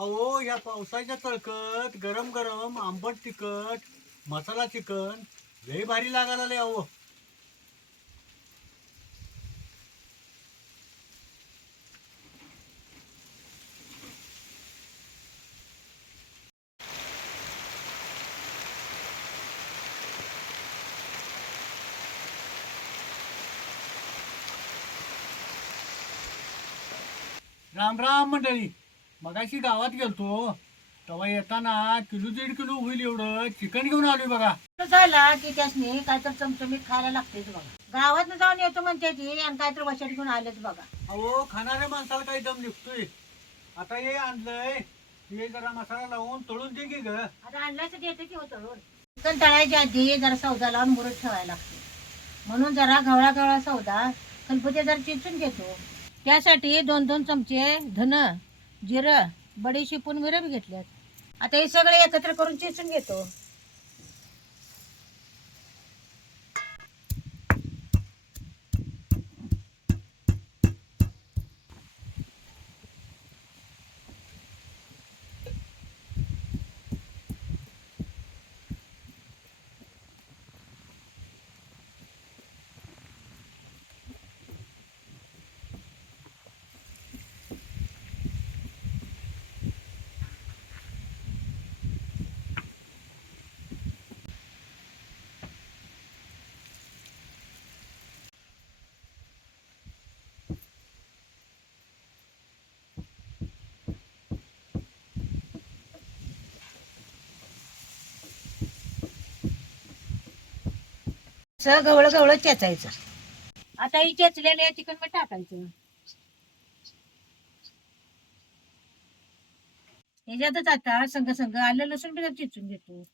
अहो या पावसाच्या तळकत गरम गरम आंबट तिखट मसाला चिकन लय भारी लागायला लय अहो. राम राम मंडळी. मगाशी गावात गेलतो तेव्हा येताना किलो 1.5 किलो होईल एवढं चिकन घेऊन आलोय बघा. तो झाला की त्यासनी काय तर चमचमीत खायला लागतेच बघा. गावात जाऊन येतो म्हणते ती आणि काय तर वशात घेऊन आलेच बघा. अहो खाणाऱ्या माणसाला काही दम निघतोय. आता हे आणलंय हे जरा मसाला लावून तळून दे की ग. आता आणल्यासाठी येते की होतं रोड. चिकन तळायच्या आधी जरा सौदा लावून मुरत ठेवायला लागते. म्हणून जरा गवळा गवळा सौदा खलबुते जरा चिचून घेतो. त्यासाठी 2-2 चमचे धन जिरं बडीशेपून मिरं घेतल्यात. आता हे सगळे एकत्र करून चिचून घेतो. सगळं गवळ गवळ चेचायचं. आता ही चेचलेले चिकन मध्ये टाकायचं. ह्याच्यातच आता संग संग आलं लसूण बी चिचून घेतो.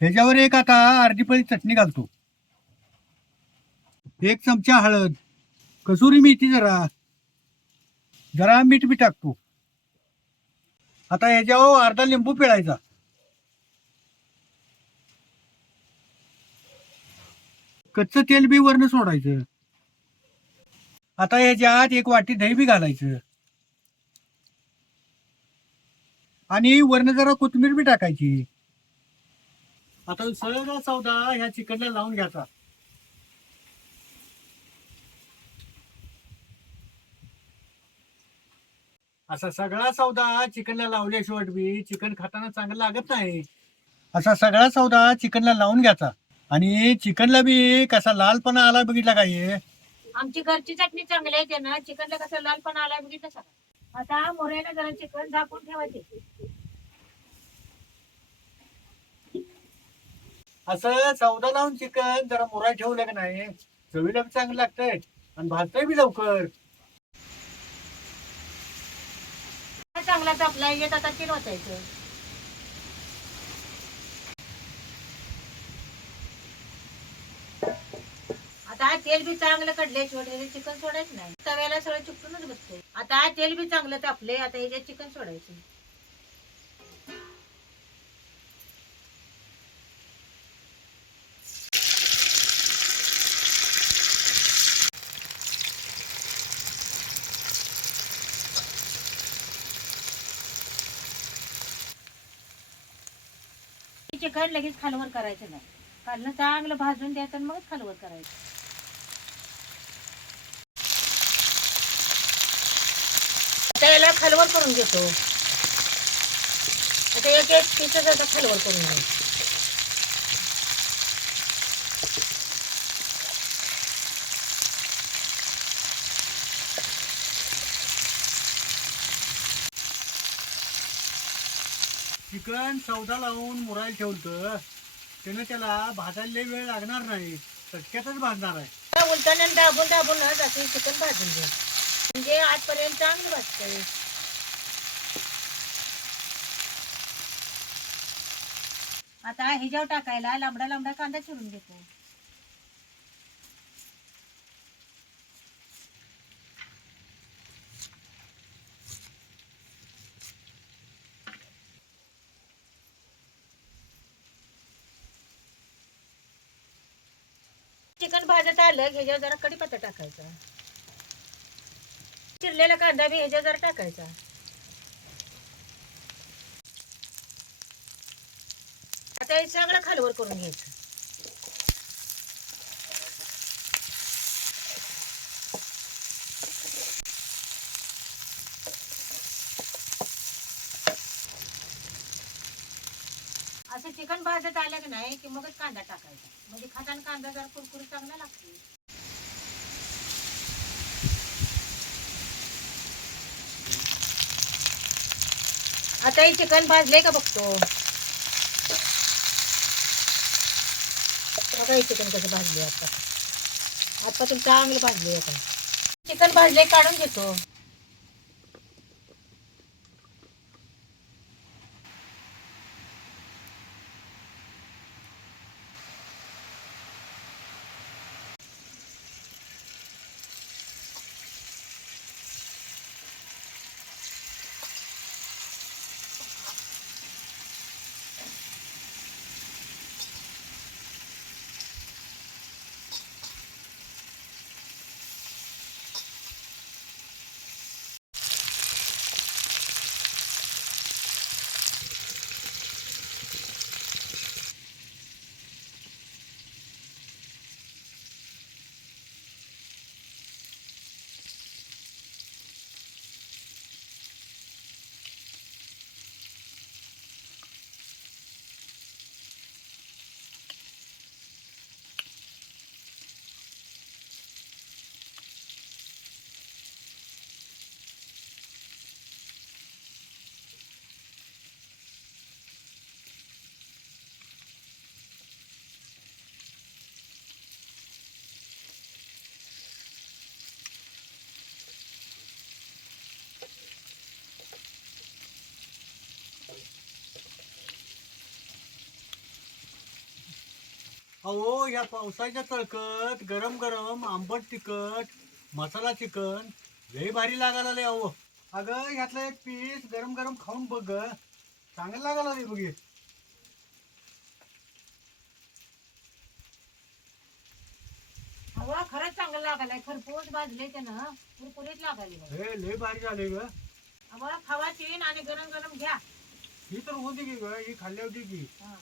ह्याच्यावर एक आता अर्धी पळी चटणी घालतो. 1 चमचा हळद, कसुरी मेथी जरा जरा मीठ बी टाकतो. आता ह्याच्यावर अर्धा लिंबू पिळायचा. कच्चं तेल बी वरनं सोडायचं. आता ह्याच्यात 1 वाटी दही बी घालायचं आणि वरनं जरा कोथिंबीर बी टाकायची. आता सगळा सौदा ह्या चिकनला लावून घ्यायचा. असा सगळा सौदा चिकनला लावल्याशिवाय बी चिकन खाताना चांगलं लागत नाही. असा सगळा सौदा चिकनला लावून घ्यायचा आणि चिकनला बी कसा लालपणा आला बघितला का हे. आमची घरची चटणी चांगली आहे ना. चिकनला कसं लालपणा आलाय बघितलं सगळं. आता मोऱ्याला जरा चिकन झाकून ठेवायचे. असं सौदा लावून चिकन जरा मुरा ठेवलं का नाही चवीला बी चांगलं लागतंय आणि भाजतंय बी लवकर. चांगला तापला येत आता तेल ओतायचं. आता तेल बी चांगलं कडल्याशिवाय चिकन सोडायचं नाही. तव्याला सगळं चिकटूनच बसतंय. आता तेल बी चांगलं तापले. आता ह्याच्यात चिकन सोडायचं. चिकन लगेच खालवर करायचं नाही. खालनं चांगलं भाजून द्यायचं आणि मग खालवर करायचं. आता याला खालवर करून घेतो. आता एक एक पीस आता खालवर करून घ्यायचं. चिकन सौदा लावून मुरायला ठेवलं त्यानं त्याला भाजायला लय वेळ लागणार नाही. चटक्यातच भाजणार आहे. उलटाने दाबून दाबूनच असे चिकन भाजून घ्या म्हणजे आजपर्यंत चांगलं भाजतंय. आता ह्याच्यावर टाकायला लांबडा लांबडा कांदा चिरून घेतो. चिकन भाजत आलं की ह्याच्यावर जरा कढीपत्ता टाकायचा. चिरलेला कांदा बी ह्याच्यावर जरा टाकायचा. आता हे सगळं खालवर करून घ्यायचं. असं चिकन भाजत आलं की नाही की मगच कांदा टाकायचा. म्हणजे खाताना कांदा जरा कुरकुरीत चांगला लागतो. आता हे चिकन भाजले का बघतो. बघा हे चिकन कसं भाजले आता. आता तुम्ही चांगलं भाजले. आता चिकन भाजले काढून घेतो. अहो या पावसाच्या तळकत गरम गरम आंबट तिखट मसाला चिकन लय भारी लागायला लय. अहो अगं ह्यातलं एक पीस गरम गरम खाऊन बघ ग. चांगलं लागायला लय बघ हे. हवा खरंच चांगलं लागायला. खरपूस भाजले त्यानं कुरकुरीत लागायले. हे लय भारी झाले ग. हवा खावाची आणि गरम गरम घ्या. ही तर होती की ग, ही खाल्ली होती की. हा.